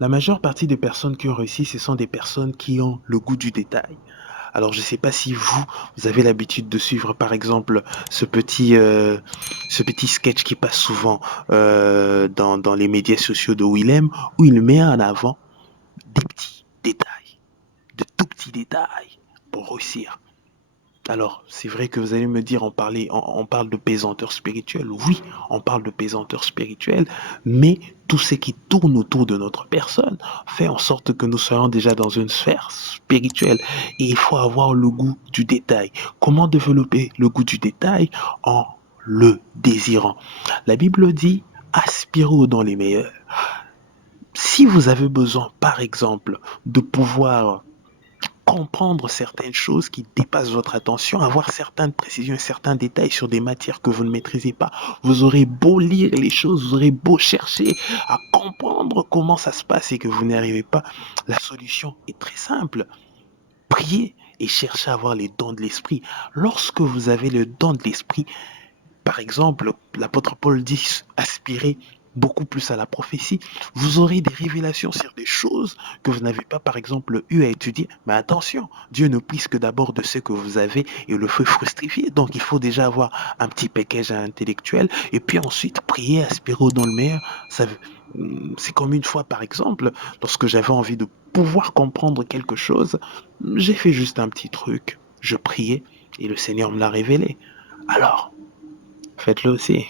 La majeure partie des personnes qui ont réussi, ce sont des personnes qui ont le goût du détail. Alors, je ne sais pas si vous avez l'habitude de suivre, par exemple, ce petit sketch qui passe souvent dans les médias sociaux de Willem, où il met en avant des petits détails, de tout petits détails pour réussir. Alors, c'est vrai que vous allez me dire, on parle de pesanteur spirituelle. Oui, on parle de pesanteur spirituelle, mais tout ce qui tourne autour de notre personne fait en sorte que nous soyons déjà dans une sphère spirituelle. Et il faut avoir le goût du détail. Comment développer le goût du détail? En le désirant. La Bible dit, aspirez dans les meilleurs. Si vous avez besoin, par exemple, de pouvoir comprendre certaines choses qui dépassent votre attention, avoir certaines précisions, certains détails sur des matières que vous ne maîtrisez pas. Vous aurez beau lire les choses, vous aurez beau chercher à comprendre comment ça se passe et que vous n'y arrivez pas. La solution est très simple. Priez et cherchez à avoir les dons de l'esprit. Lorsque vous avez le don de l'esprit, par exemple, l'apôtre Paul dit aspirer beaucoup plus à la prophétie. Vous aurez des révélations sur des choses que vous n'avez pas, par exemple, eu à étudier. Mais attention, Dieu ne prise que d'abord de ce que vous avez et le fait fructifier. Donc, il faut déjà avoir un petit package intellectuel et puis ensuite prier, aspirer dans le meilleur. C'est comme une fois, par exemple, lorsque j'avais envie de pouvoir comprendre quelque chose, j'ai fait juste un petit truc. Je priais et le Seigneur me l'a révélé. Alors, faites-le aussi.